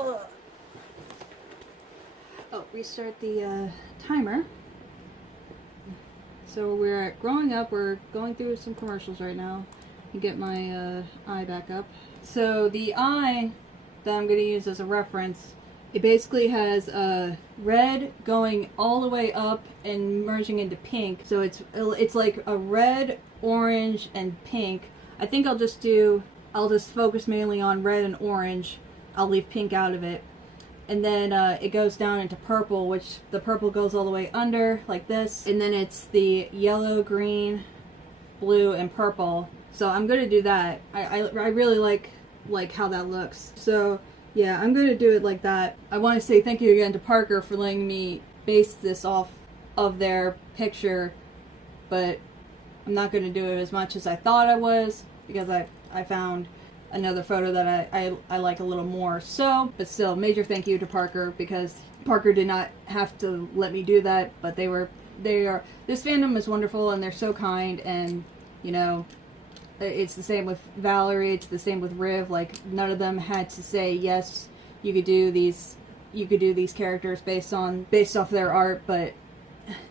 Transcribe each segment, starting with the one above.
Oh, restart the timer. So we're at Growing Up. We're going through some commercials right now. You get my eye back up. So the eye that I'm going to use as a reference, it basically has red going all the way up and merging into pink. So it's like a red, orange, and pink. I think I'll just focus mainly on red and orange. I'll leave pink out of it. And then it goes down into purple, which the purple goes all the way under, like this. And then it's the yellow, green, blue, and purple. So I'm going to do that. I really like how that looks. So yeah, I'm going to do it like that. I want to say thank you again to Parker for letting me base this off of their picture. But I'm not going to do it as much as I thought I was, because I found another photo that I like a little more. So, but still, major thank you to Parker, because Parker did not have to let me do that, but they are, this fandom is wonderful, and they're so kind, and, you know, it's the same with Valerie, it's the same with Riv, like, none of them had to say, yes, you could do these characters based off their art, but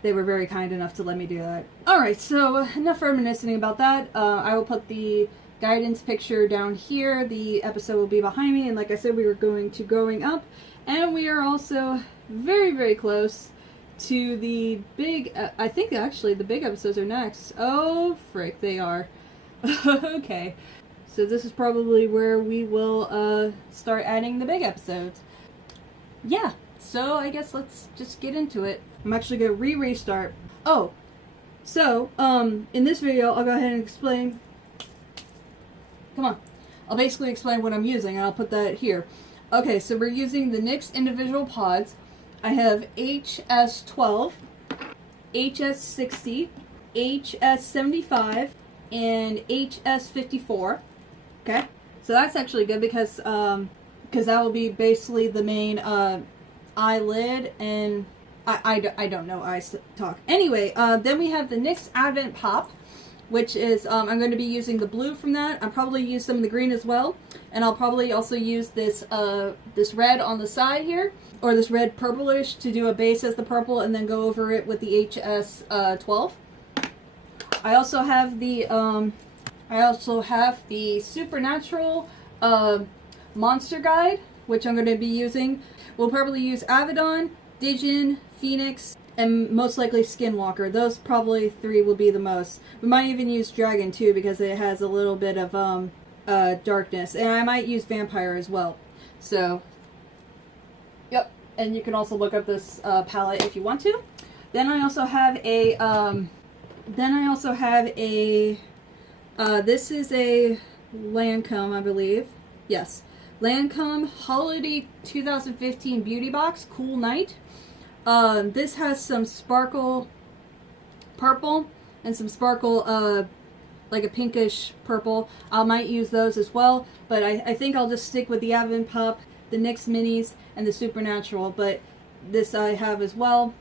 they were very kind enough to let me do that. Alright, so enough reminiscing about that. I will put the guidance picture down here. The episode will be behind me, and like I said, we were going to Growing Up, and we are also very, very close to the big, I think actually the big episodes are next. Oh, frick, they are. Okay, so this is probably where we will start adding the big episodes. Yeah, so I guess let's just get into it. I'm actually going to restart. Oh, so, in this video, I'll go ahead and explain. Come on. I'll basically explain what I'm using, and I'll put that here. Okay, so we're using the NYX individual pods. I have HS12, HS60, HS75, and HS54. Okay? So that's actually good because that will be basically the main eyelid, and I don't know eye talk. Anyway, then we have the NYX Advent Pop, which is, I'm going to be using the blue from that. I'll probably use some of the green as well. And I'll probably also use this this red on the side here, or this red purplish, to do a base as the purple, and then go over it with the HS12. I also have the Supernatural Monster Guide, which I'm going to be using. We'll probably use Avedon, Digin, Phoenix, and most likely Skinwalker. Those probably three will be the most. We might even use Dragon too, because it has a little bit of darkness. And I might use Vampire as well. So, yep. And you can also look up this palette if you want to. Then I also have this is a Lancome, I believe. Yes. Lancome Holiday 2015 Beauty Box, Cool Night. This has some sparkle purple and some sparkle, like a pinkish purple. I might use those as well, but I think I'll just stick with the Advent Pop, the NYX Minis, and the Supernatural, but this I have as well,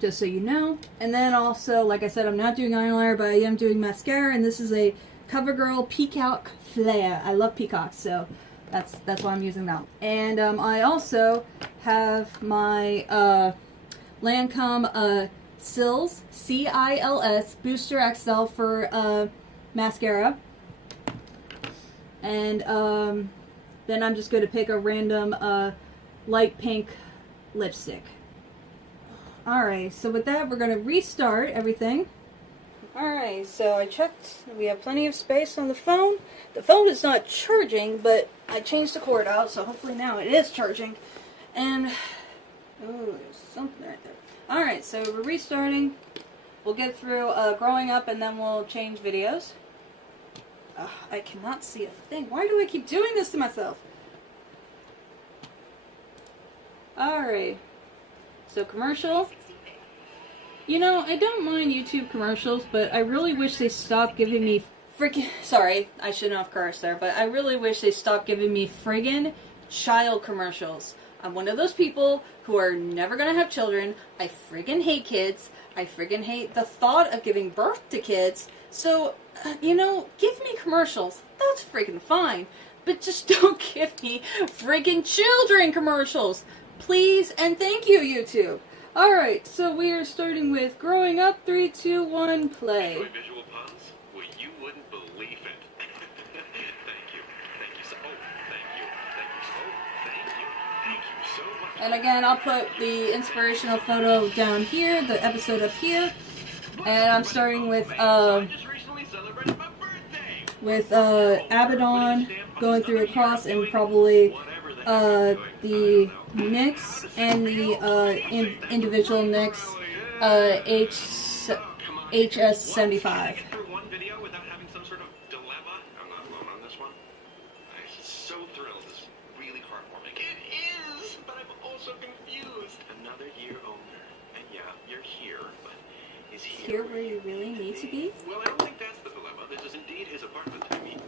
just so you know. And then also, like I said, I'm not doing eyeliner, but I am doing mascara, and this is a CoverGirl Peacock Flare. I love peacocks, so that's why I'm using that. And I also have my Lancome Cils, C-I-L-S, Booster XL for mascara. And then I'm just going to pick a random light pink lipstick. Alright, so with that, we're going to restart everything. Alright, so I checked. We have plenty of space on the phone. The phone is not charging, but I changed the cord out, so hopefully now it is charging. And, oh, there's something right there. Alright, so we're restarting. We'll get through Growing Up, and then we'll change videos. I cannot see a thing. Why do I keep doing this to myself? Alright. So commercial. You know, I don't mind YouTube commercials, but I really wish they stopped giving me sorry, I shouldn't have cursed there, but I really wish they stopped giving me friggin' child commercials. I'm one of those people who are never gonna have children. I friggin' hate kids. I friggin' hate the thought of giving birth to kids. So, you know, give me commercials. That's friggin' fine. but just don't give me friggin' children commercials. Please and thank you, YouTube. Alright, so we are starting with Growing Up. 3, 2, 1, play. Enjoy visual puns? Well, you wouldn't believe it. Thank you. Thank you so Thank you. Thank you so Thank you. Thank you so much. And again, I'll put the inspirational photo down here, the episode up here. And I'm starting with Abaddon going through a cross and probably the Nyx and the individual Nyx HS75. Here where you really need to be? Well, I don't think that's the dilemma. This is indeed his apartment. I mean,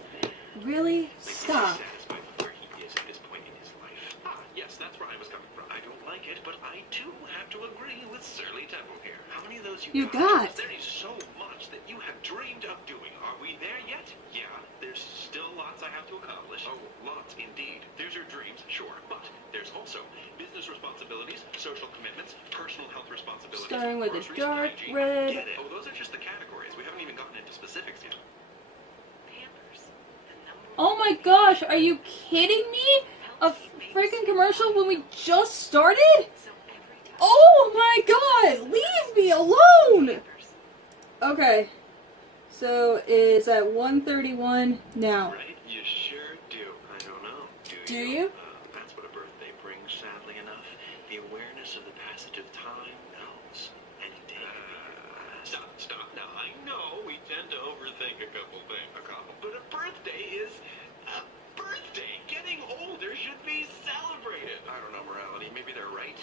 really? Stop. Satisfied with where he is at this point in his life. Ah, yes, that's where I was coming from. I don't like it, but I too have to agree with Surly Temple here. How many of those you got? There is so much that you have dreamed of doing. Are we there yet? Yeah, there's still lots I have to accomplish. Oh, lots indeed. There's your dreams, sure, but there's also business responsibilities, social commitments, personal health responsibilities. Starting with a dark red. Oh, those are just the categories. We haven't even gotten into specifics yet. Oh my gosh, are you kidding me? A freaking commercial when we just started? Oh my god, leave me alone! Okay, so it's at 1:31 now. Right, you sure do. I don't know. Do you? That's what a birthday brings, sadly enough. The awareness of the passage of time knows. Any day. Stop. Now, I know we tend to overthink a couple things. But a birthday is a birthday. Getting older should be celebrated. I don't know, morality. Maybe they're right.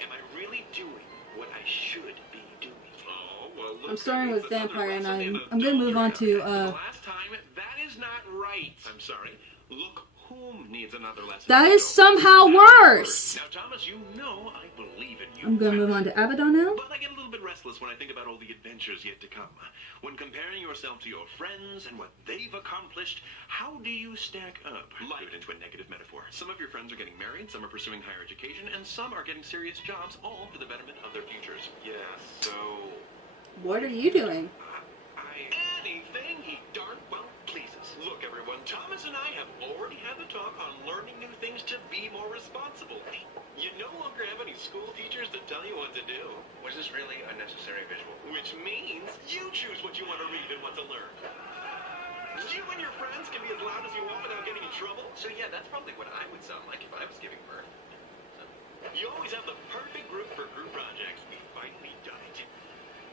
Am I really doing what I should be doing? Oh, well, look, I'm starting with Vampire, and I'm gonna move on to, Last time, that is not right. I'm sorry. Look whom needs another lesson. That is somehow worse! Now, Thomas, you know I believe in you. I'm gonna move on to Abaddon now. But I get a little bit restless when I think about all the adventures yet to come. When comparing yourself to your friends and what they've accomplished, how do you stack up? Life into a negative metaphor. Some of your friends are getting married, some are pursuing higher education, and some are getting serious jobs, all for the betterment of their futures. Yeah, so... What are you doing? Anything he darn well pleases. Look, everyone, Thomas and I have already had the talk on learning new things to be more responsible. You no longer have any school teachers to tell you what to do. Which is really unnecessary visual. Which means you choose what you want to read and what to learn. You and your friends can be as loud as you want without getting in trouble. So yeah, that's probably what I would sound like if I was giving birth. You always have the perfect group for group projects. We finally done it.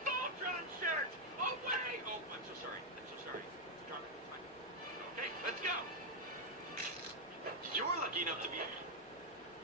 Voltron shirt! Away! Oh, I'm so sorry. Drop it. It's fine. Okay, let's go. You're lucky enough to be...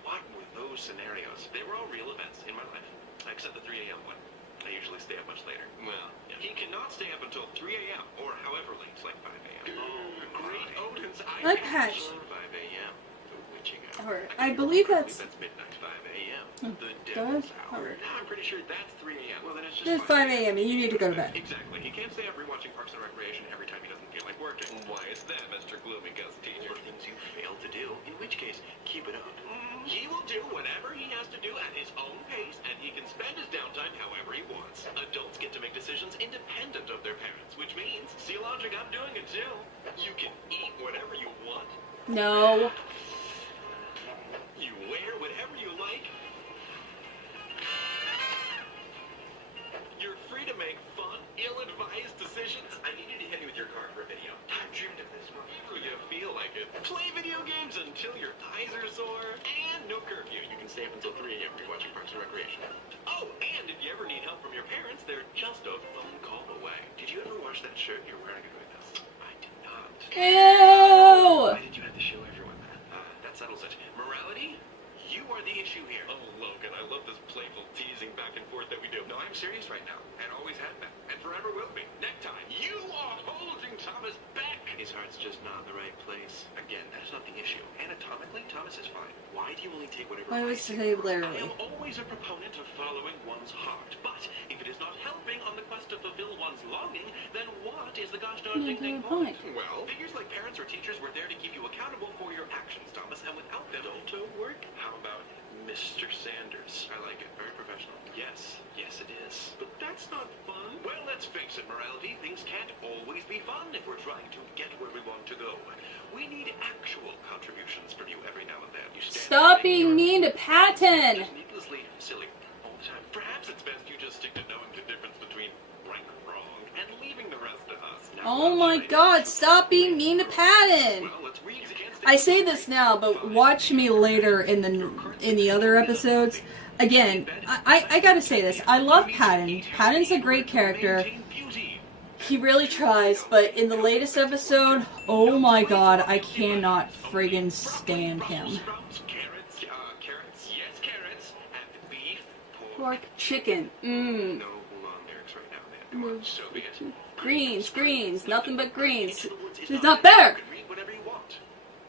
What were those scenarios? They were all real events in my life. Except the 3 a.m. one. I usually stay up much later. Well, yeah. He cannot stay up until 3 a.m. or however late, like 5 a.m. Oh, great Odin's I patch. 5 a.m. The witching hour. Alright, I believe that's... midnight, 5 a.m. The Does? devil's hour. Alright. I'm pretty sure that's 3 a.m. Well, then it's just It's 5 a.m. and you need to go to bed. Exactly. He can't stay up rewatching Parks and Recreation every time he doesn't feel like working. Why is that, Mr. Gloomy Ghost Teacher? Or things you fail to do. In which case, keep it up. He will do whatever he has to do at his own pace, and he can spend his downtime however he wants. Adults get to make decisions independent of their parents, which means, see logic, I'm doing it too. You can eat whatever you want. No. You wear whatever you like. You're free to make fun, ill-advised decisions. I need you to hit me with your card for a video. I dreamed of this one. You feel like it. Play video games until your eyes are sore. And no curfew. You can stay up until 3 a.m. rewatching Parks and Recreation. Oh, and if you ever need help from your parents, they're just a phone call away. Did you ever wash that shirt you're wearing right now? I did not. Ew! Why did you have to show everyone that? That settles it. Morality? You are the issue here. Oh, Logan, I love this playful teasing back and forth that we do. No, I'm serious right now, and always have been, and forever will be. Necktie, you are holding Thomas back. His heart's just not in the right place. Again, that's not the issue. Anatomically, Thomas is fine. Why do you only take whatever I would say literally. I am always a proponent of following one's heart, but if it is not helping on the quest to fulfill one's longing, then what is the gosh darn ding point? Point. Well, figures like parents or teachers were there to keep you accountable Adulto work? How about Mr. Sanders? I like it. Very professional. Yes, yes it is. But that's not fun. Well, let's face it, morality. Things can't always be fun if we're trying to get where we want to go. We need actual contributions from you every now and then. You stand Stop there being mean to Patton! just needlessly silly all the time. Perhaps it's best you just stick to knowing the difference between right and wrong and leaving the rest to us. Now, Oh my god, stop being mean to Patton! well, let's read against I say this now, but watch me later in the other episodes. Again, I gotta say this. I love Patton. Patton's a great character. He really tries, but in the latest episode, oh my god, I cannot friggin' stand him. Carrots, yes, carrots, and beef, Pork, chicken, mmm. No long lyrics right now, man. Come on, so be it. Greens, greens, nothing but greens. Into the woods is It's not better! You can read whatever you want,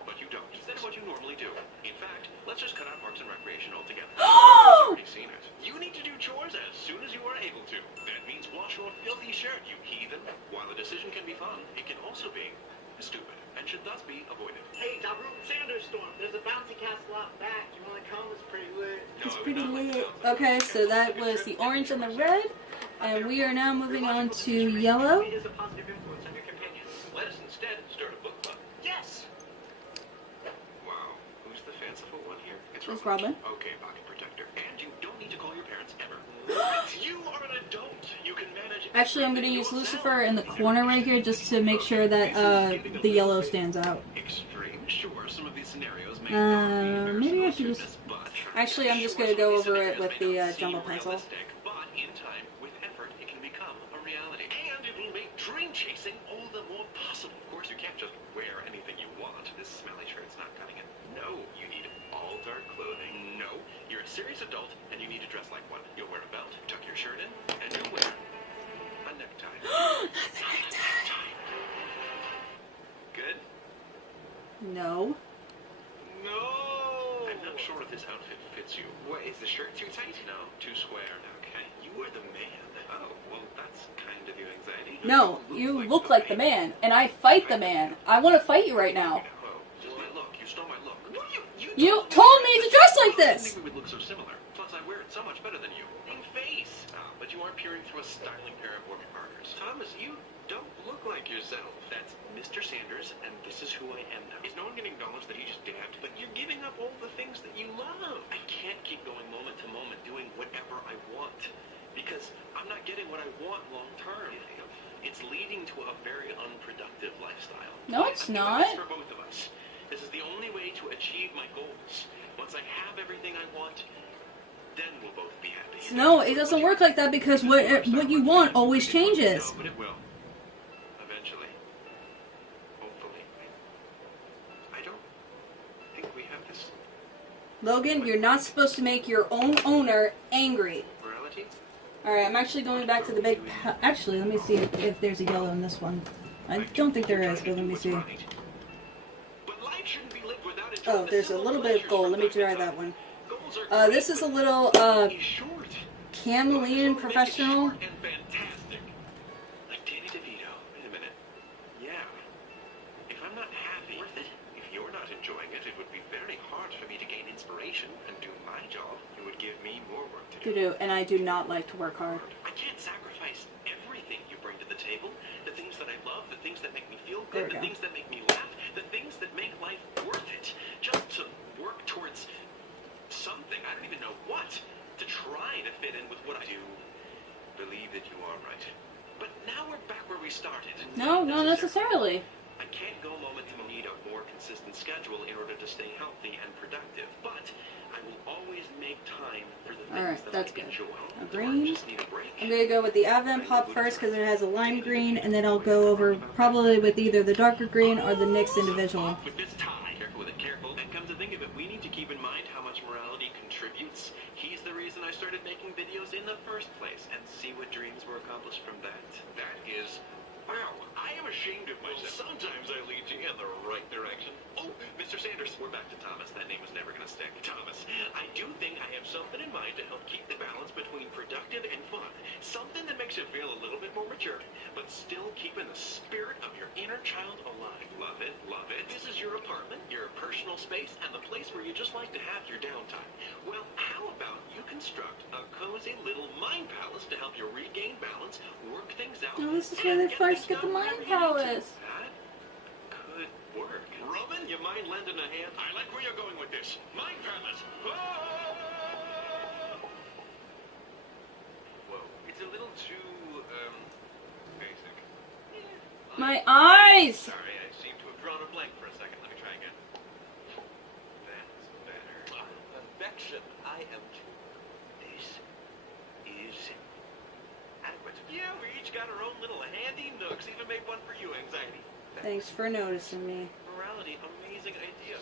but you don't. Instead of what you normally do. In fact, let's just cut out Parks and Recreation altogether. You've already seen it. You need to do chores as soon as you are able to. That means wash your filthy shirt, you heathen. While the decision can be fun, it can also be stupid and should thus be avoided. Hey, Virgil Sanders storm. There's a bouncy castle out back. You wanna come? It's pretty lit. It's pretty lit. Okay, so that was the orange and the red, and we are now moving on to yellow. Is a positive influence on your companion. Let us instead start a book club. Yes. Wow, who's the fanciful one here? It's It's Robin. Okay, pocket protector. And you don't need to call your parents ever. You are an adult. You can manage. Actually, I'm going to use Lucifer in the corner right here just to make sure that the yellow stands out. Extreme, sure. Some of these scenarios may not be Maybe I should versatile, just... but Actually, I'm just sure, going to go some of over these it with scenarios may the not jumbo seem pencil. realistic, but in time, with effort, it can become a reality. And it will make dream chasing all the more possible. Of course, you can't just wear anything you want. This smelly shirt's not cutting it. No, you need all dark clothing. No, you're a serious adult, and you need to dress like one. You'll wear a belt, tuck your shirt in, and you'll wear a necktie. That's a necktie. Good? No. No! I'm not sure if this outfit fits you. What, is the shirt too tight? No, too square. Okay, you are the man. Oh, well, that's kind of your anxiety. No, you look like the man, and I fight the man. I want to fight you right now. Oh, just my look. You stole my look. What You told me to dress like I didn't this! think we would look so similar. Plus, I wear it so much better than you. In face. But you are peering through a styling pair of Warby Parkers. Thomas, you don't look like yourself. That's Mr. Sanders, and this is who I am now. Is no one going to acknowledge that he just dabbed? But you're giving up all the things that you love. I can't keep going moment to moment doing whatever I want. Because I'm not getting what I want long term. It's leading to a very unproductive lifestyle. No, it's I'm doing not. this for both of us. This is the only way to achieve my goals. Once I have everything I want, then we'll both be happy. No, it doesn't work like that because what you want always changes. No, but it will. Eventually. Hopefully. I don't think we have this Logan, you're not supposed to make your own owner angry. morality. Alright, I'm actually going back to the big... Actually, let me see if there's a yellow in this one. I don't think there is, but let me see. But life shouldn't be lived without enjoying Oh, the there's a simple little bit of pleasures gold. from Let me time to try time. that one. Goals are This great, is a but little, life is short. chameleon Make it professional. short and fantastic. Like Danny DeVito. Wait a minute. Yeah. If I'm not happy with it, if you're not enjoying it, it would be very hard for me to gain inspiration and do my job. It would give me more work to do. And I do not like to work hard. I can't sacrifice everything you bring to the table. The things that I love, the things that make me feel There good, we the go. things that make me laugh, the things that make life worth it. Just to work towards something, I don't even know what, to try to fit in with what I do. Believe that you are right. But now we're back where we started. No, not necessarily. I can't go moment to moment. Need a more consistent schedule in order to stay healthy and productive. But I will always make time for the things Alright, that that's I good. enjoy. A Or green. just need a break. I'm going to go with the Advent Pop first because it has a lime green, and then I'll go over probably with either the darker green or the next individual. With this tie. Careful with it, careful. And come to think of it, we need to keep in mind how much morality contributes. He's the reason I started making videos in the first place, and see what dreams were accomplished from that. That is, wow, I am ashamed of myself. Sometimes I lead you in the right direction. Oh, Mr. Sanders. Sanders. We're back to Thomas. That name was never gonna stick. Thomas, I do think I have something in mind to help keep the balance between productive and fun. Something that makes you feel a little bit more mature, but still keeping the spirit of your inner child alive. Love it, love it. This is your apartment, your personal space, and the place where you just like to have your downtime. Well, how about you construct a cozy little mind palace to help you regain balance, work things out. Oh, this is where they first get the mind palace. That could work. Roman, you mind lending a hand? I like where you're going with this. Mind palace. Whoa, it's a little too, basic. My eyes! Sorry, I seem to have drawn a blank for a second. Let me try again. That's better. Perfection. I am too. This is adequate. Yeah, we each got our own little handy nooks. Even made one for you, anxiety. Thanks for noticing me. Morality, amazing idea.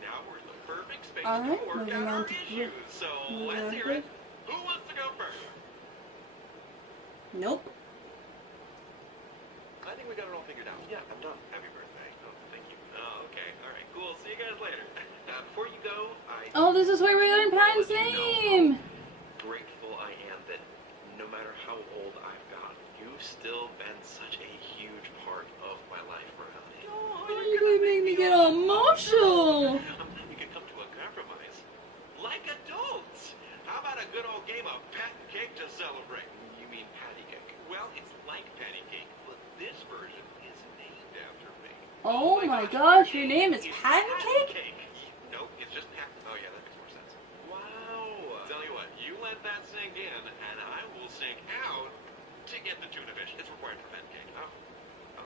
Now we're in the perfect space All right, to work moving out on our to issues. So let's hear it. Who wants to go first? Nope. I think we got it all figured out. Yeah, I'm done. Happy birthday. Oh, thank you. Oh, okay. All right, cool. See you guys later. Before you go, Oh, this is where we learn Patton's name! Grateful I am that no matter how old I've gotten, you've still been such a huge part of my life, Morality. Oh, You gonna make me get all emotional! I'm glad we could come to a compromise. Like adults! How about a good old game of patty cake to celebrate? You mean patty cake? Well, it's like patty cake, but this version is named after me. Oh my gosh, your name is Patton Cake? Nope, it's just Patton. Oh yeah, that makes more sense. Wow. Tell you what, you let that sink in, and I will sink out to get the tuna fish. It's required for patty cake. Oh,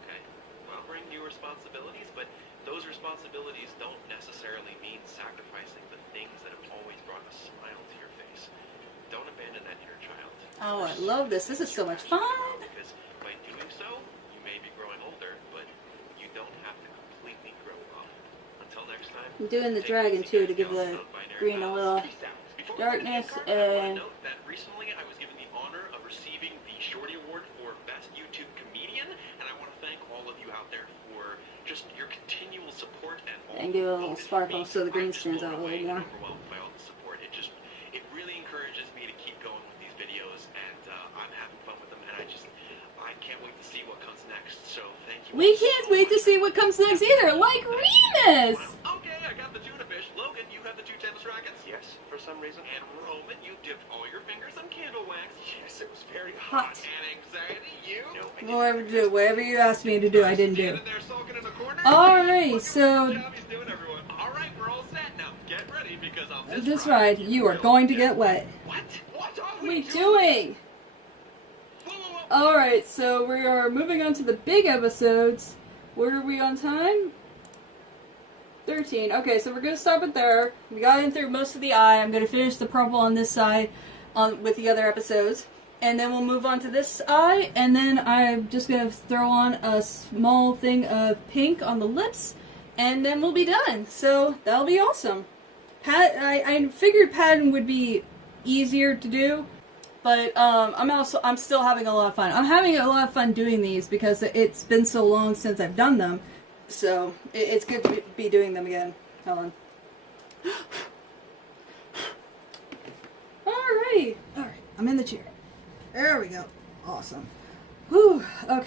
okay. Well, bring new responsibilities, but those responsibilities don't necessarily mean sacrificing the things that have always brought a smile to your face. Don't abandon that inner child. Oh, I love this. This is so much fun. Because by doing so, you may be growing older, but you don't have to completely grow up. Until next time. I'm doing the dragon too to give the green a little darkness and that recently I was given the honor of receiving the Shorty Award for Best YouTube Comedian, and I want to thank all of you out there for just your continual support and give it a little sparkle so the green stands out a little more. Overwhelmed by all the support. It really encourages me to keep going with these videos, and I'm having fun with them, and I can't wait to see what comes next. So thank you. we can't wait to see what comes next either, like Remus! Okay, I got the tuna fish. Logan, you have the 2 tennis rackets? Yes, for some reason. And Roman, you dipped all your fingers in candle wax? Yes, it was very hot. And anxiety, you? No, I didn't. Whatever, do whatever you asked me to do, I didn't do. Standing there sulking in the corner? Alright, Look at so what job he's doing, everyone. All right, we're all set now. Get ready because on this ride, you are going to get wet. What? What are What are we you doing? Whoa, whoa, whoa. Alright, so we are moving on to the big episodes. Where are we on time? 13. Okay, so we're going to stop it there. We got in through most of the eye. I'm going to finish the purple on this side with the other episodes. And then we'll move on to this eye. And then I'm just going to throw on a small thing of pink on the lips. And then we'll be done. So that'll be awesome. I figured Patton would be easier to do. But I'm still having a lot of fun. I'm having a lot of fun doing these because it's been so long since I've done them. So it's good to be doing them again. Hold on. Alright. Alright. I'm in the chair. There we go. Awesome. Whew. Okay.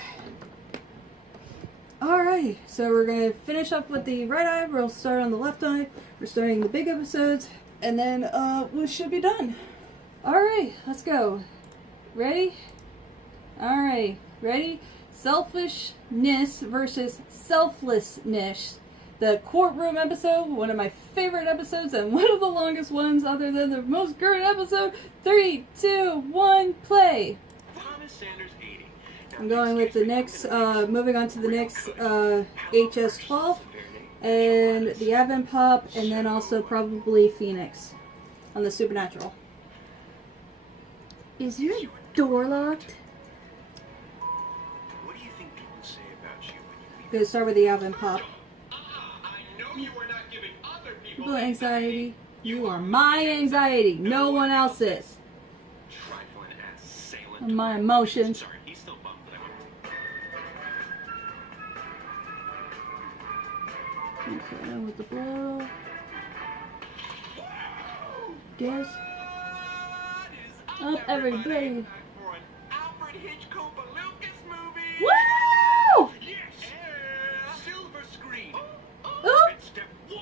Alright. So we're going to finish up with the right eye. We'll start on the left eye. We're starting the big episodes. And then we should be done. Alright. Let's go. Ready? Alright. Ready? Selfishness versus selflessness. The courtroom episode, one of my favorite episodes and one of the longest ones other than the most current episode. 3, 2, 1, play. Thomas Sanders 80. I'm going with the next, moving on to the next HS12 and the Advent Pop and then also probably Phoenix on the Supernatural. Is your door locked? Gonna start with the Advent Pop. I know you are not giving other People anxiety. You are my anxiety. No one else's. Trifling ass assailant. And my emotions. Sorry, he's still bummed that I went. Okay. Done with the blow. Guess. Up, everybody. For an Alfred Hitchcock Lucas movie. Woo! Yes. Silver screen. Ooh. It's step 1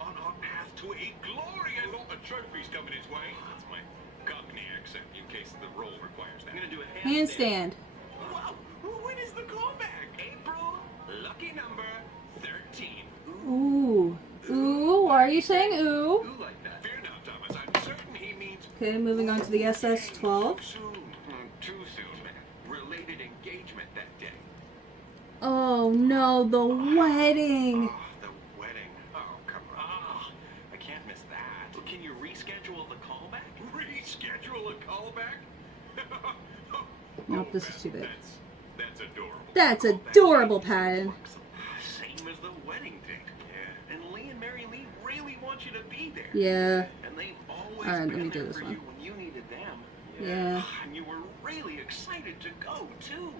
on our path to a glorious lot of trophies coming his way. That's my Cockney accent in case the role requires that. I'm gonna do a Handstand. Wow. When is the callback? April. Lucky number 13. Ooh. Ooh. Why are you saying ooh? Who like that? Fear not, Thomas. I'm certain he means Okay, moving on to the SS-12. too soon. Too soon, man. Related engagement that day. Oh no, the wedding. Oh, the wedding. Oh, come on. I can't miss that. Well, can you reschedule the callback? Reschedule a callback? Nope, this is too big. That's adorable. That's adorable, Patton. Same as the wedding date. Yeah. And Lee and Mary Lee really want you to be there. Yeah. And they've always Alright, let been me do there this for one. you when you needed them. Yeah. And you were really excited to go, too.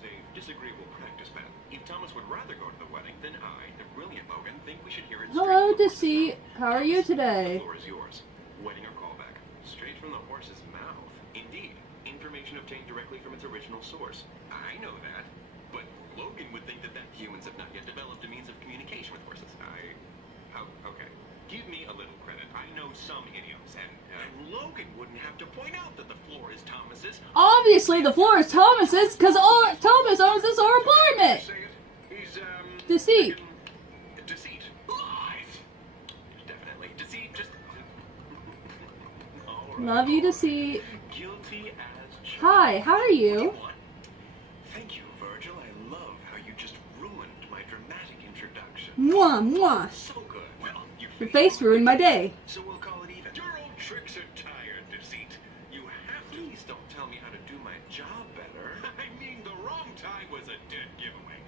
It's a disagreeable practice, Pat. If Thomas would rather go to the wedding, then I, the brilliant Logan, think we should hear it Hello, straight from the horse's Deceit. mouth. How are you The today? floor is yours. Wedding or callback. Straight from the horse's mouth. Indeed. Information obtained directly from its original source. I know that. But Logan would think that humans have not yet developed a means of communication with horses. Okay. Give me a little credit. I know some idioms, and Logan wouldn't have to point out that the floor is Thomas's. Obviously, the floor is Thomas's because Thomas owns this whole apartment. Say it. He's, Deceit. Deceit. Lies. Definitely. Deceit. Just... All right. Love you, Deceit. Guilty as charged. Hi, how are you? What? Thank you, Virgil. I love how you just ruined my dramatic introduction. Mwah, mwah. So good. Well, Your face ruined my day. So we'll call it even. Your old tricks are tired, Deceit. You have to. Please don't tell me how to do my job better. I mean, the wrong tie was a dead giveaway.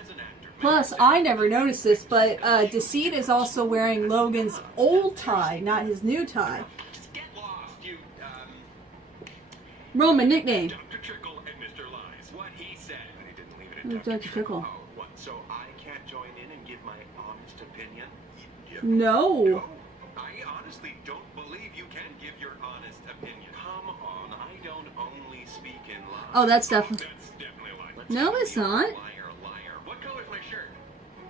As an actor. Plus, I never noticed this, but Deceit is also wearing Logan's old tie, not his new tie. Just get lost, you, Roman nickname. Dr. Trickle and Mr. Lies. What he said. But he didn't leave it Oh, at Dr. Trickle. Oh, what? So I can't join in and give my honest opinion? No. I honestly don't believe you can give your honest opinion. Come on, I don't only speak in lies. Oh, that's definitely... That's definitely a lie. No, it's not. Liar, liar. What color's my shirt?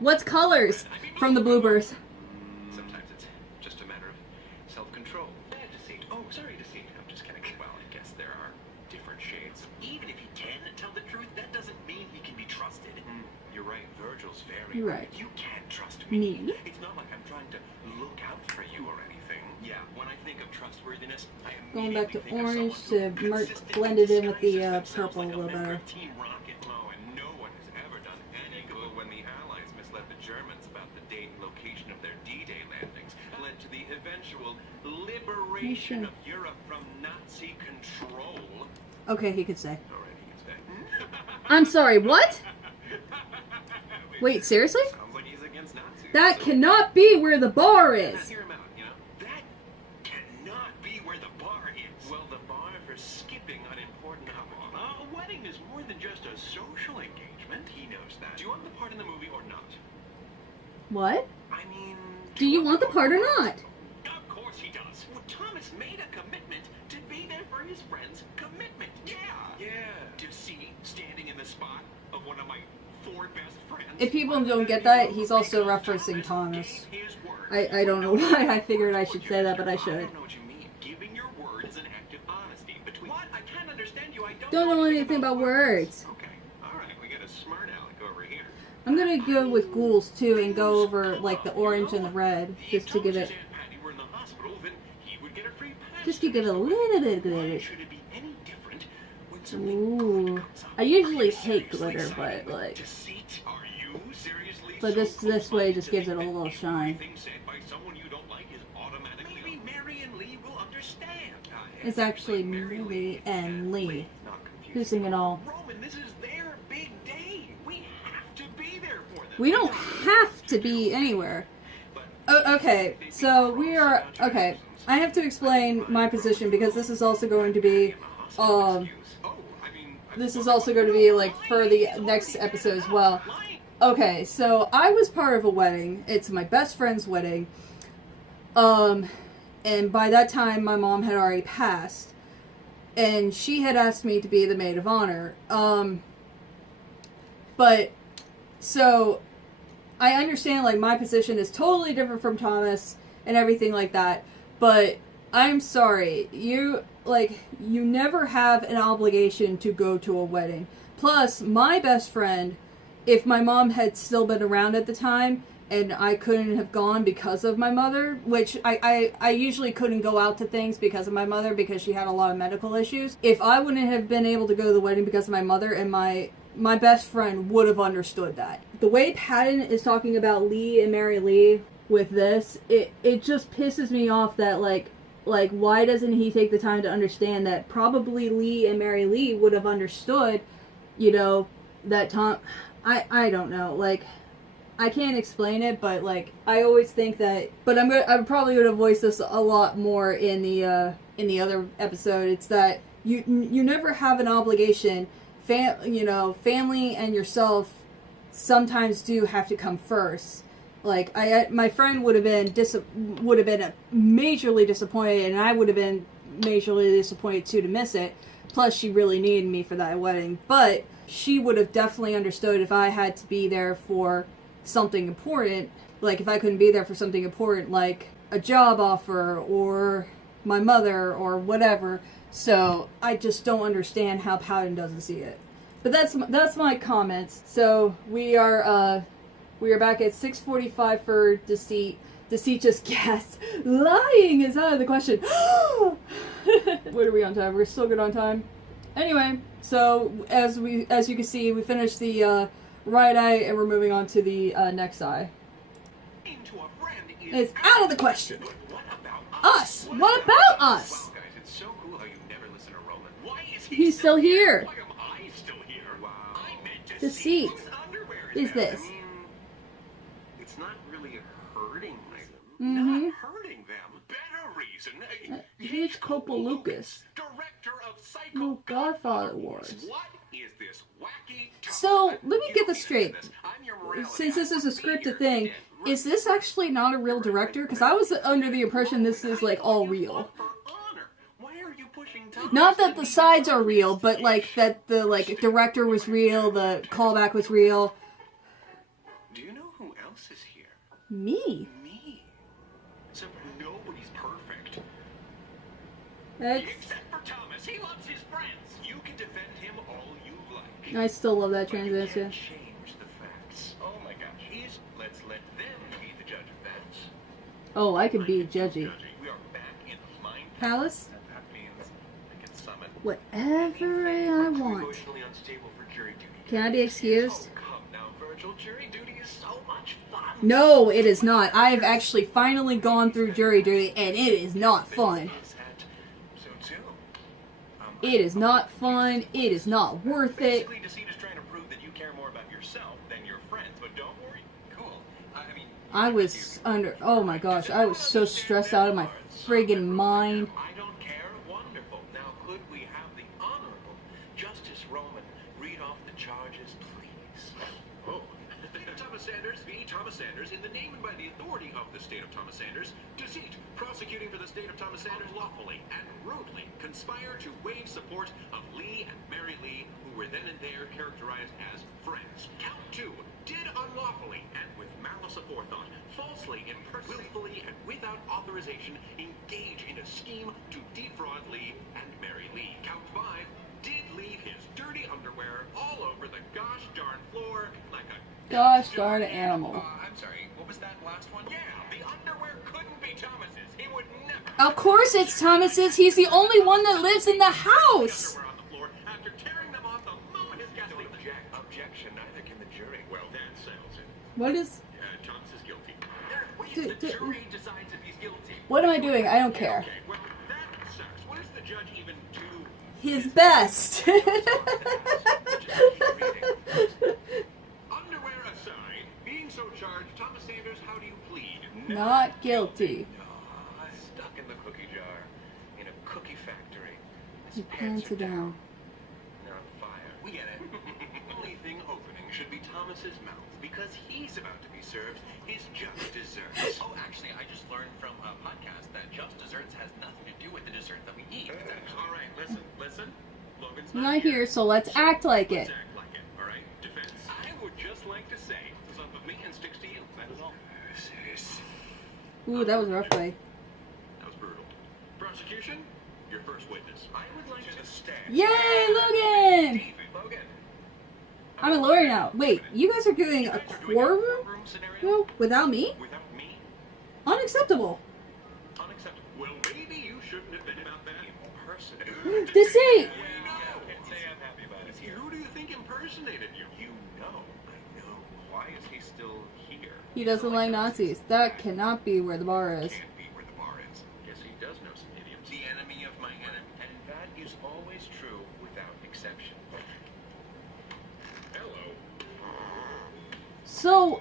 What's colors? From the Bluebirds. Sometimes it's just a matter of self-control. Bad Deceit. Oh, sorry, Deceit. I'm just kidding. Well, I guess there are different shades. Even if he can tell the truth, that doesn't mean he can be trusted. You're right. Virgil's very You're right. You can't trust me. Me? It's not like I'm trying to look out for you or anything. Yeah, when I think of trustworthiness, I Going back to immediately think of orange someone to who merge, consistently blended in with the disguises themselves purple a like little member better. of Team Rocket. Oh, and no one has ever done any good when the Allies misled the Germans about the date and location of their D-Day landings, led to the eventual liberation of Europe from Nazi control. Okay, he could say. Alright, he can stay. I'm sorry, what? Wait, seriously? Sounds like he's against Nazis. That So- cannot be where the bar is. Hear him out, you know? That cannot be where the bar is. Well, the bar for skipping unimportant. Come on. A wedding is more than just a social engagement. He knows that. Do you want the part in the movie or not? What? I mean... Do you want the part or not? Of course he does. Well, Thomas made a commitment to be there for his friends. Commitment. Yeah. Yeah. Deceit, standing in the spot of one of my 4 best friends. If people don't get that, he's also referencing Thomas. Gave his word. I don't know why I figured I should say that, but I I should. don't know what you mean. Giving your word is an act of honesty between... What? I can't understand you. I Don't know anything about words. Okay. All right. We got a smart aleck over here. I'm gonna go with ghouls too and go over like the orange and the red just to give it, just to give it a little bit of glitter. Ooh, I usually hate glitter, but like, but this way just gives it a little shine. It's actually Millie and Lee who sing it all. Roman, this is their big day. We have to be there for them. We don't have to be anywhere. Oh, okay, so we are, okay, I have to explain my position because this is also going to be, this is also going to be like for the next episode as well. Okay, so I was part of a wedding. It's my best friend's wedding. And by that time, my mom had already passed. And she had asked me to be the maid of honor. But, so, I understand, like, my position is totally different from Thomas and everything like that. But, I'm sorry. You never have an obligation to go to a wedding. Plus, my best friend, if my mom had still been around at the time, and I couldn't have gone because of my mother, which I usually couldn't go out to things because of my mother because she had a lot of medical issues. If I wouldn't have been able to go to the wedding because of my mother, and my best friend would have understood that. The way Patton is talking about Lee and Mary Lee with this, it just pisses me off that like why doesn't he take the time to understand that probably Lee and Mary Lee would have understood, you know, that Tom, I don't know, like, I can't explain it, but like I always think that. But I'm probably gonna voice this a lot more in the other episode. It's that you never have an obligation. Family and yourself sometimes do have to come first. Like my friend would have been majorly disappointed, and I would have been majorly disappointed too to miss it. Plus, she really needed me for that wedding, but she would have definitely understood if I had to be there for something important, like if I couldn't be there for something important like a job offer or my mother or whatever. So I just don't understand how Patton doesn't see it. But that's my comments. So we are back at 6:45 for Deceit. Deceit just gasped. Lying is out of the question. What are we on time? We're still good on time. Anyway, so as you can see, we finished the right eye, and we're moving on to the next eye. It's out of the question. Us. What about us? He's still here. Deceit. Is this? It's not really hurting them. Mm-hmm. Not hurting them. Better reason. H. Lucas. Director of Psycho No Godfather Wars. What is this wacky? So, let me get this straight. Since this is a scripted thing, is this actually not a real director? Because I was under the impression this is like all real. Not that the sides are real, but like that the director was real, the callback was real. Do you know who else is here? Me. So nobody's perfect. That's... Except for Thomas. He loves his friends. You can defend him all you like. I still love that But you transition. can't change the facts. Oh my gosh. Let's let them be the judge of that. Oh, I can be judgy. We are back in Mind Palace? That means I can summon Whatever I want. emotionally unstable for jury duty. Can I be excused? Oh, come now, Virgil. Jury duty is so much fun. No, it is not. I have actually finally gone through jury duty, and it is not fun. It is not fun. It is not worth it. Basically, Deceit is trying to prove that you care more about yourself than your friends. But don't worry. Cool. I was under... Oh my gosh, I was so stressed out of my friggin' mind. I don't care. Wonderful. Now, could we have the Honorable Justice Roman read off the charges, please? Oh. State of Thomas Sanders v. Thomas Sanders, in the name and by the authority of the state of Thomas Sanders, Deceit, prosecuting for the state of Thomas Sanders, lawfully and rudely conspire to waive support of Lee and Mary Lee, who were then and there characterized as friends. Count 2, did unlawfully and with malice aforethought, falsely, willfully, and without authorization, engage in a scheme to defraud Lee and Mary Lee. Count 5, did leave his dirty underwear all over the gosh darn floor like a Gosh darn animal. I'm sorry, what was that last one? Yeah, the underwear couldn't be Thomas's. He would never. Of course it's Thomas's. He's the only one that lives in the house. Underwear on the floor after tearing them off the moment his guest objection, neither can the jury. Well, that settles it. What is... Thomas is guilty. The jury decides if he's guilty. What am I doing? I don't care. Okay, well, that sucks. What does the judge even do? His best. Underwear aside, being so charged, Thomas Sanders, how do you plead? Not guilty. Stuck in the cookie jar, in a cookie factory. His His pants are down. They're on fire. We get it. Only thing opening should be Thomas's mouth, because he's about to be served his just desserts. Oh, actually, I just learned from a podcast that just desserts has nothing to do with the dessert that we eat. All right, listen. Logan's I'm not here, so let's act like it. Let's act like it, all right? Defense. I would just like to say, some of me and sticks to you. That is all. Ooh, that was a rough fight. That was brutal. Prosecution, your first witness. I would like to stand. Yay, Logan! David. Logan. I'm a lawyer now. Wait, you guys are doing a courtroom scenario without me? without me? Unacceptable. Unacceptable. Well, maybe you shouldn't have been about that impersonator. This ain't. Can't say I'm happy about it. Who do you think impersonated you? You know. I know. Why is he still here? He doesn't like Nazis. That cannot be where the bar is. Can't be where the bar is. Guess he does know some idioms. The enemy of my enemy. And that is always true without exception. Hello. So,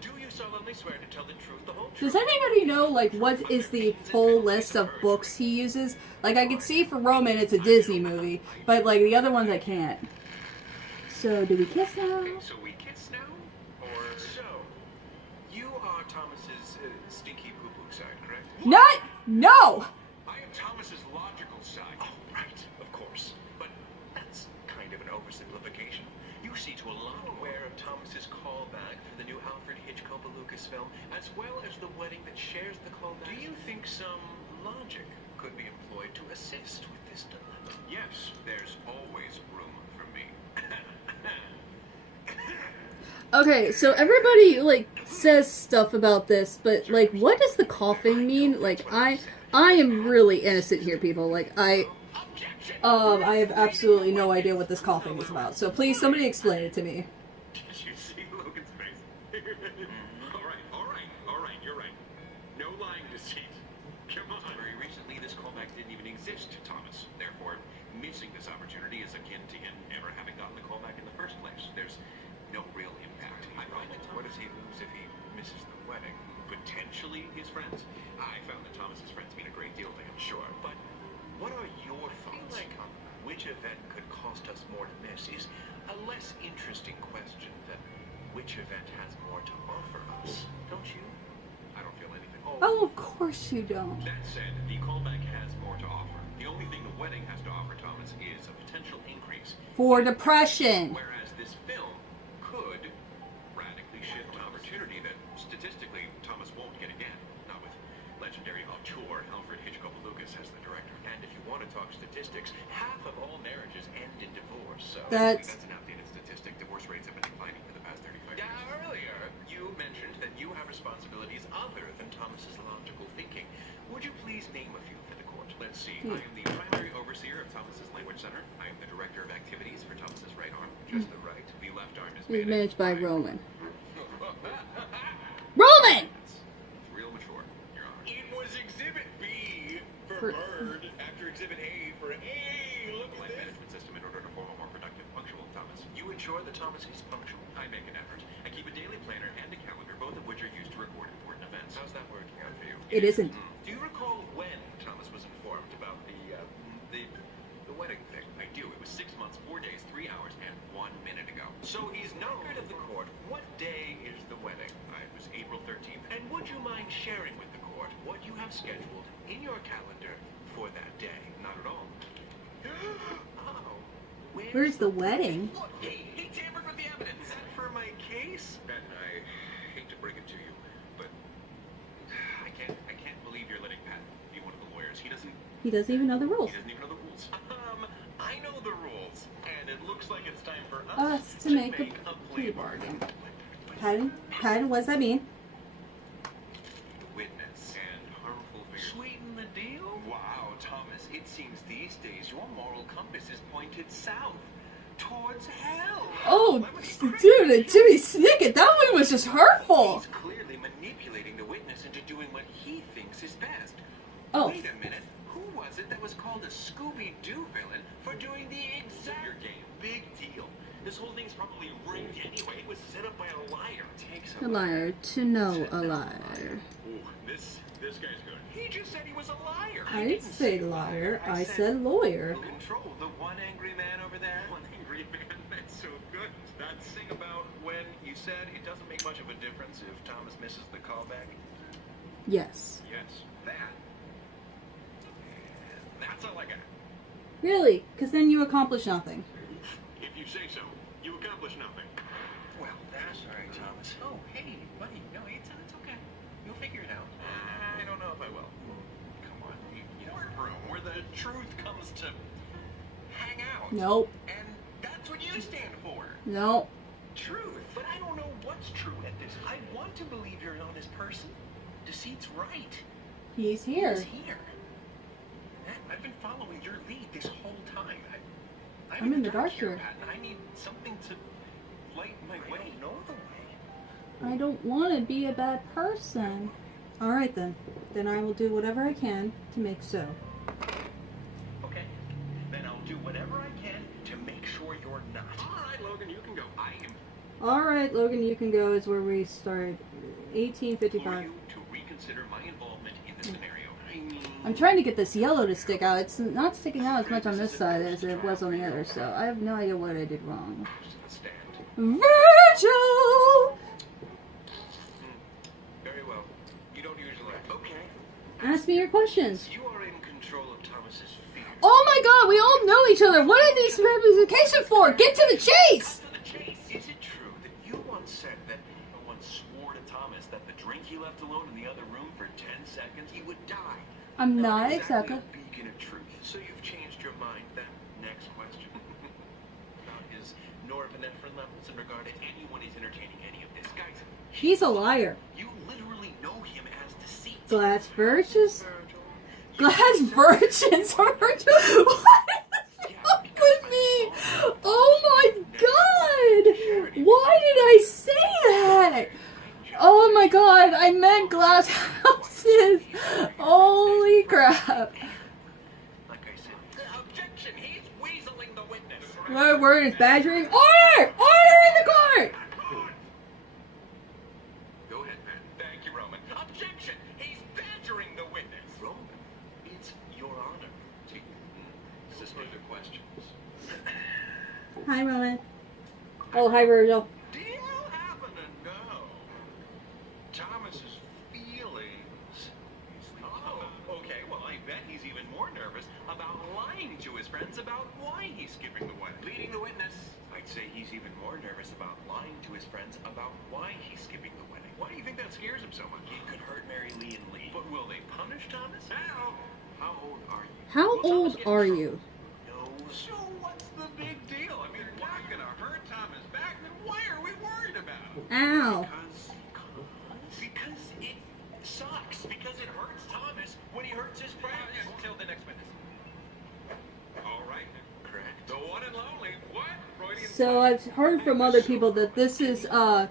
Do you solemnly swear to tell the truth, the whole truth? does anybody know, like, what is the full list of books he uses? Like, I can see for Roman it's a Disney movie, but, like, the other ones I can't. So, do we kiss now? Okay, so we kiss now? Or so? You are Thomas's stinky poo-poo side, correct? Not! No! I am Thomas's logical side. Oh, right, of course. But that's kind of an oversimplification. You see to a lot aware of Thomas's callback for the new Alfred Hitchcock Lucas film, as well as the wedding that shares the callback. Do you think some logic could be employed to assist with this dilemma? Yes, there's always room for me. Okay, so everybody, like, says stuff about this, but, like, what does the coughing mean? Like, I am really innocent here, people. Like, I have absolutely no idea what this coughing is about. So please, somebody explain it to me. Did you see Logan's face? all right, you're right. No lying deceit. Come on. Very recently, this callback didn't even exist to Thomas. Therefore, missing this opportunity is akin to him never having gotten the callback in the first place. There's no real impact. I find that what does he lose if he misses the wedding? Potentially his friends? I found that Thomas's friends mean a great deal to him, sure. But what are your thoughts on which event could cost us more to miss is a less interesting question than which event has more to offer us. Don't you? I don't feel anything. Oh, of course you don't. That said, the callback has more to offer. The only thing the wedding has to offer Thomas is a potential increase For depression. whereas this film could radically shift opportunity that statistically Thomas won't get again. Not with legendary auteur Alfred Hitchcock Lucas as the director. And if you want to talk statistics, half of all marriages end in divorce. So That's an outdated statistic. Divorce rates have been declining for the past 35 years. Earlier, you mentioned that you have responsibilities other than Thomas's logical thinking. Would you please name a few for the court? Let's see. I am the primary overseer of Thomas's Language Center. I am the director of activities for Thomas's right arm. Just the right. The left arm is It's managed by Roman. It's Roman! real mature, Your Honor. It was Exhibit B for bird after Exhibit A for look at this. Management system in order to form a more productive, punctual Thomas. You ensure that Thomas is punctual. I make an effort. I keep a daily planner and a calendar, both of which are used to record important events. How's that working out for you? It isn't. Do you recall when Thomas was informed about the wedding thing? I do. It was 6 months, 4 days, 3 hours, and 1 minute ago. So he's noted of the court. What day is the wedding? It was April 13th. And would you mind sharing with the court what you have scheduled in your calendar for that day? Not at all. Oh. Where's the wedding? Look, he tampered with the evidence. That for my case? Patton, I hate to bring it to you, but I can't believe you're letting Patton be one of the lawyers. He doesn't even know the rules. He doesn't even know the rules. I know the rules, and it looks like it's time for Us to make a plea bargain. Patton, what does that mean? Witness and harmful figures. Sweeten the deal? Wow, Thomas, it seems these days your moral compass is pointed south. Towards hell. Oh, dude, Jimmy Snicket, that one was just hurtful. He's clearly manipulating the witness into doing what he thinks is best. Oh. Wait a minute. Who was it that was called a Scooby-Doo villain for doing the exact your game? Big deal. This whole thing's probably rigged anyway. It was set up by a liar. Takes A liar to know a liar. Ooh, this guy's good. He just said he was a liar. I didn't say liar, I said lawyer. Control the one angry man over there. One angry man. That's so good. That thing about when you said it doesn't make much of a difference if Thomas misses the callback? Yes. Yes, that. That's all I got. Really? Because then you accomplish nothing. If you say so, you accomplish nothing. Well, that's all right, Thomas. Oh, hey, buddy. No, it's okay. You'll figure it out. I don't know if I will. Come on. Courtroom where the truth comes to hang out. Nope. And that's what you stand for. Nope. Truth. But I don't know what's true at this. I want to believe you're an honest person. Deceit's right. He's here. He's here. I've been following your lead this whole time. I'm in the dark here. Patton. I need something to light my way. I don't know the way. I don't want to be a bad person. Alright then. Then I will do whatever I can to make so. Okay. Then I'll do whatever I can to make sure you're not. All right, Logan, you can go. I am Alright, Logan, you can go is where we started. for 1855. you to reconsider my involvement in this scenario. I mean, I'm trying to get this yellow to stick out. It's not sticking out as much on this side as it was on the other, so I have no idea what I did wrong. stand. Virgil! Very well. You don't usually. Okay. Ask me your questions. You are in control of Thomas's fear. Oh my god, we all know each other. What are these representations for? Get to the chase! To the chase. Is it true that you once said that no one swore to Thomas that the drink he left alone in the other room for 10 seconds he would die? I'm not exactly exactly. a beacon of truth. So you've changed your mind then? Next question. About his norepinephrine levels in regard to anyone who's entertaining any of this. Guys, He's a liar. you literally know him as deceit. Glass virgins? Virgil. Glass virgins? Virgil? What is wrong with me? Oh my god! Why did I say that? Oh my god, I meant glass houses. Holy crap. Like I said, objection, he's weaseling the witness. What word is badgering? Order! Order in the court! Go ahead, Pat. Thank you, Roman. Objection, he's badgering the witness. Roman, it's your honor. See, is further questions? Hi, Roman. Oh, hi, Virgil. Do you happen to know Thomas's feelings? Oh, okay. Well, I bet he's even more nervous about lying to his friends about why he's skipping the wedding. Leading the witness. I'd say he's even more nervous about lying to his friends about why he's skipping the wedding. Why do you think that scares him so much? He could hurt Mary Lee and Lee. But will they punish Thomas? How old are you? How Will Thomas old get in are trouble? you? No. So what's the big deal? I mean, we're not gonna hurt Thomas back. Then why are we worried about it? Ow. Because it sucks. Because it hurts Thomas when he hurts his friends. Until the next witness. All right. Correct. The one and lonely. What? Freudian So I've heard from other people that this is Spell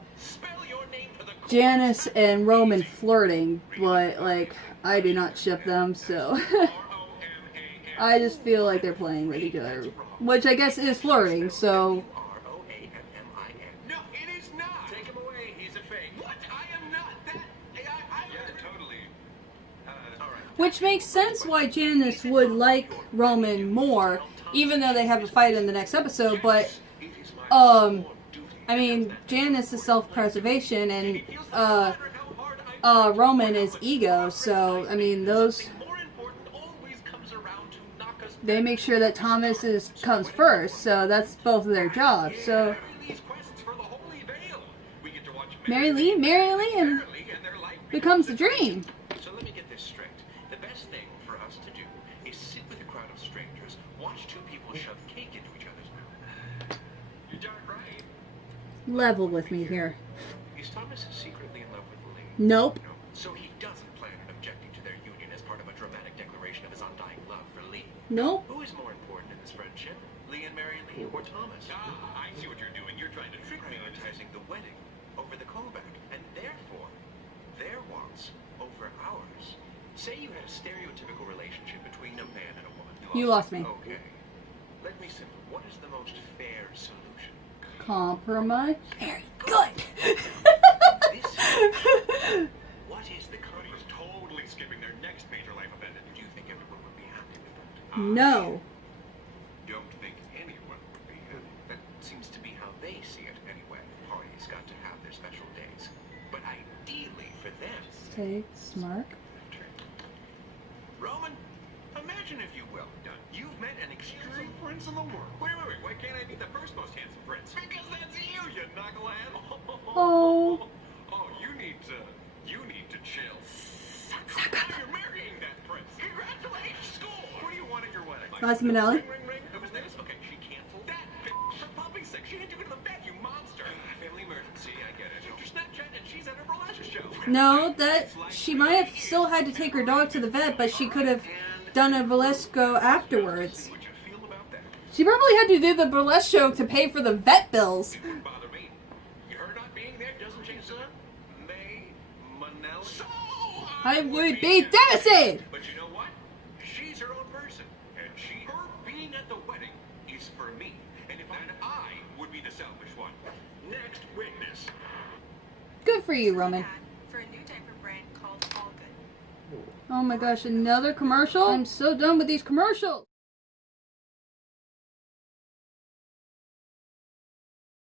your name for the court. Janice and Roman flirting, but like I do not ship them, so R-O-M-A-N. I just feel like they're playing with each other, which I guess is flirting. So R-O-A-M-M-I-N. No, it is not. Take him away. He's a fake. What? I am not. That. Yeah, totally. All right. which makes sense why Janice would like Roman more, even though they have a fight in the next episode. But I mean, Janice is self-preservation, and Roman is ego. So I mean, those they make sure that Thomas comes first. So that's both of their jobs. So Mary Lee, and becomes the dream. So let me get this straight. The best thing for us to do is sit with a crowd of strangers, watch two people shove cake into each other's mouth. You're darn right. Level with me here. Is Thomas secretly in love with Lee? Nope. No. So he doesn't plan on objecting to their union as part of a dramatic declaration of his undying love for Lee. Nope. Who is more important in this friendship? Lee and Mary Lee or Thomas? I see what you're doing. You're trying to trick me. Prioritizing the wedding over the callback, and therefore their wants over ours. Say you had a stereotypical relationship between a man and a woman. You lost me. Okay. Let me simple. What is the most fair solution? Compromise. Very good. What is the compromise? Totally skipping their next major life event. Do you think everyone would be happy with that? No. Don't think anyone would be happy. That seems to be how everyone's got to have their special days. But ideally for them... Take Smark. Roman, imagine if you will, you've met an extreme prince in the world. Wait, why can't I be the first most handsome prince? Because that's you knucklehead. Oh. Oh, you need to chill. You're marrying that prince. Congratulations, school. What do you want at your wedding? Liza Minnelli. Ring. Who's this? Okay, she canceled. That for puppy's sake. She had to go to the vet, you monster. Family emergency, I get it. Your Snapchat and she's at her burlesque show. No, that she might have still had to take her dog to the vet, but she could have done a burlesque show afterwards. What you feel about that? She probably had to do the burlesque show to pay for the vet bills. It wouldn't bother me. Her not being there doesn't change the May Manel. So I would be devastated. But you know what? She's her own person, and her being at the wedding is for me. And if I would be the selfish one. Next witness. Good for you, Roman. For a new diaper brand called All Good. Oh my gosh, another commercial? I'm so done with these commercials.